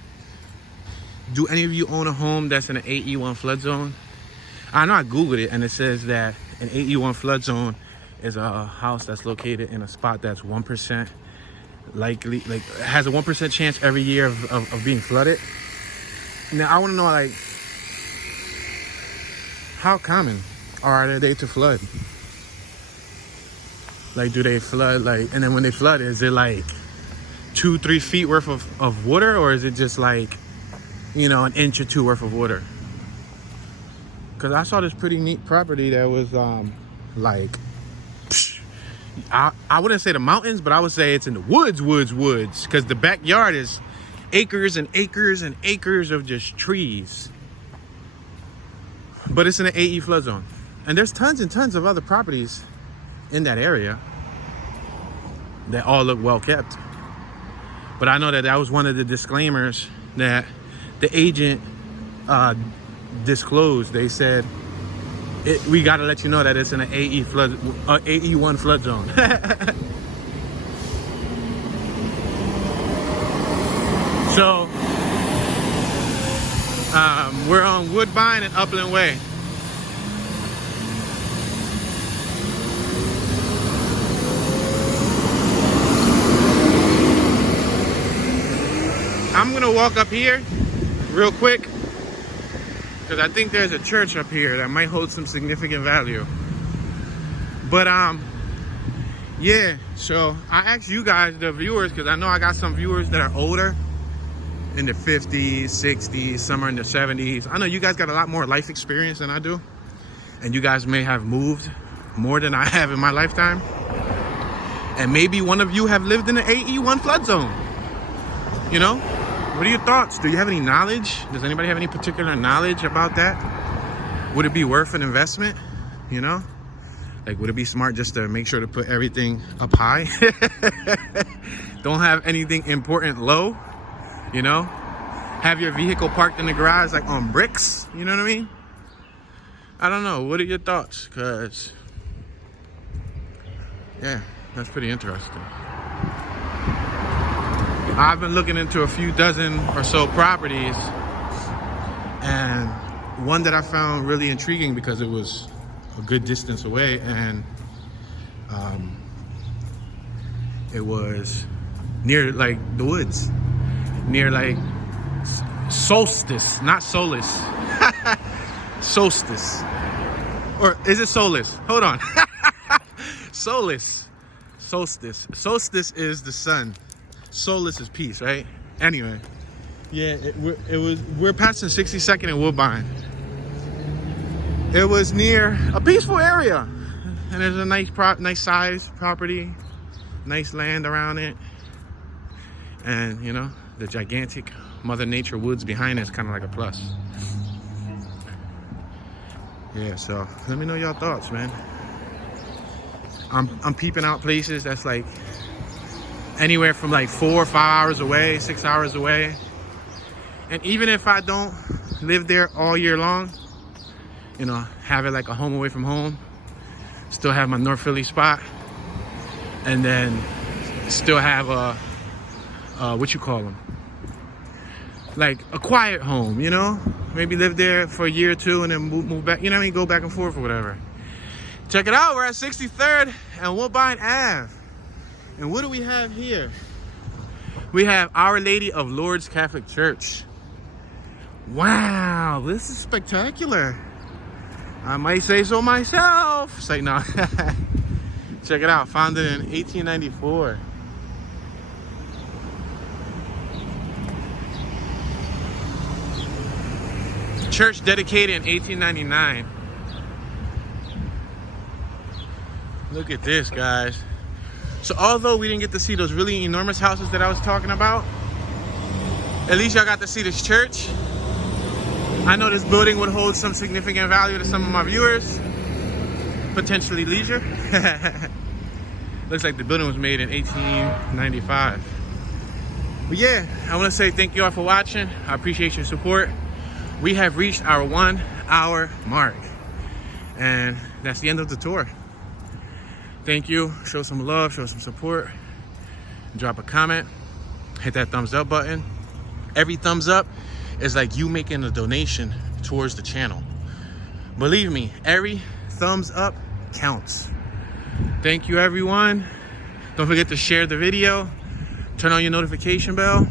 Do any of you own a home that's in an AE1 flood zone? I know I Googled it and it says that an AE1 flood zone is a house that's located in a spot that's 1% likely, like has a 1% chance every year of being flooded. Now I want to know, like, how common are they to flood? Like, do they flood, like, and then when they flood, is it like 2-3 feet worth of water, or is it just like, you know, an inch or two worth of water? Because I saw this pretty neat property that was like, I wouldn't say the mountains, but I would say it's in the woods, because the backyard is acres and acres and acres of just trees. But it's in an AE flood zone. And there's tons and tons of other properties in that area that all look well kept. But I know that was one of the disclaimers that the agent disclosed. They said, we got to let you know that it's in an AE1 flood zone. So we're on Woodbine and Upland Way. I'm gonna walk up here real quick because I think there's a church up here that might hold some significant value. But yeah, so I asked you guys, the viewers, because I know I got some viewers that are older, in the 50s, 60s, some are in the 70s. I know you guys got a lot more life experience than I do, and you guys may have moved more than I have in my lifetime, and maybe one of you have lived in the AE1 flood zone. You know, what are your thoughts? Do you have any knowledge? Does anybody have any particular knowledge about that? Would it be worth an investment? You know, like, would it be smart just to make sure to put everything up high? Don't have anything important low, you know? Have your vehicle parked in the garage like on bricks, you know what I mean? I don't know, what are your thoughts? Because, yeah, that's pretty interesting. I've been looking into a few dozen or so properties, and one that I found really intriguing because it was a good distance away, and it was near like the woods, near like Solstice, not Solace. Solstice, or is it Solace? Hold on. Solace, solstice. Solstice is the sun. Solace is peace, right? Anyway, yeah, we're passing 62nd and Woodbine. It was near a peaceful area, and there's a nice size property, nice land around it, and you know, the gigantic Mother Nature woods behind it is kind of like a plus. Yeah, so let me know y'all thoughts, man. I'm peeping out places that's like anywhere from like 4 or 5 hours away, 6 hours away. And even if I don't live there all year long, you know, have it like a home away from home, still have my North Philly spot, and then still have a, what you call them? Like a quiet home, you know? Maybe live there for a year or two and then move back, you know what I mean? Go back and forth or whatever. Check it out, we're at 63rd and Woodbine Ave. And what do we have here? We have Our Lady of Lourdes Catholic Church. Wow, this is spectacular. I might say so myself. It's like, no. Check it out. Founded in 1894. Church dedicated in 1899. Look at this, guys. So although we didn't get to see those really enormous houses that I was talking about, at least y'all got to see this church. I know this building would hold some significant value to some of my viewers, potentially leisure. Looks like the building was made in 1895. But yeah, I want to say thank you all for watching. I appreciate your support. We have reached our 1 hour mark, and that's the end of the tour. Thank you. Show some love, show some support. Drop a comment, hit that thumbs up button. Every thumbs up is like you making a donation towards the channel. Believe me, every thumbs up counts. Thank you, everyone. Don't forget to share the video, turn on your notification bell,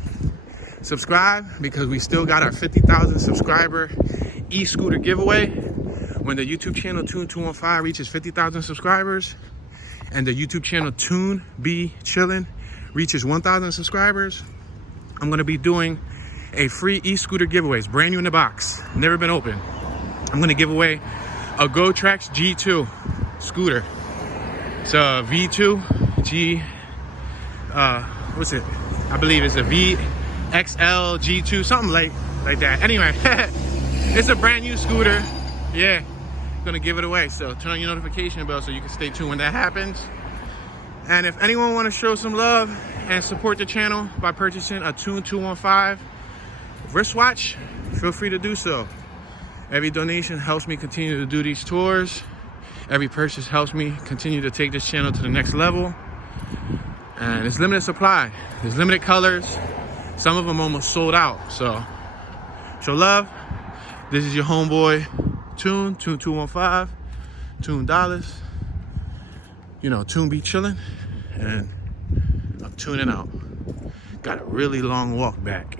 subscribe, because we still got our 50,000 subscriber e-scooter giveaway. When the YouTube channel Tune215 reaches 50,000 subscribers and the YouTube channel Tune Be Chillin' reaches 1,000 subscribers, I'm gonna be doing a free e-scooter giveaway. It's brand new in the box, never been opened. I'm gonna give away a GoTrax G2 scooter. It's a V2 G, what's it? I believe it's a VXL G2, something like that. Anyway, it's a brand new scooter. Yeah, gonna give it away. So turn on your notification bell so you can stay tuned when that happens. And if anyone want to show some love and support the channel by purchasing a Tune215 wristwatch, feel free to do so. Every donation helps me continue to do these tours. Every purchase helps me continue to take this channel to the next level. And it's limited supply. There's limited colors. Some of them almost sold out. So show love. This is your homeboy Tune215, Tune Dollars. You know, Tune Be Chillin', and I'm tuning out. Got a really long walk back.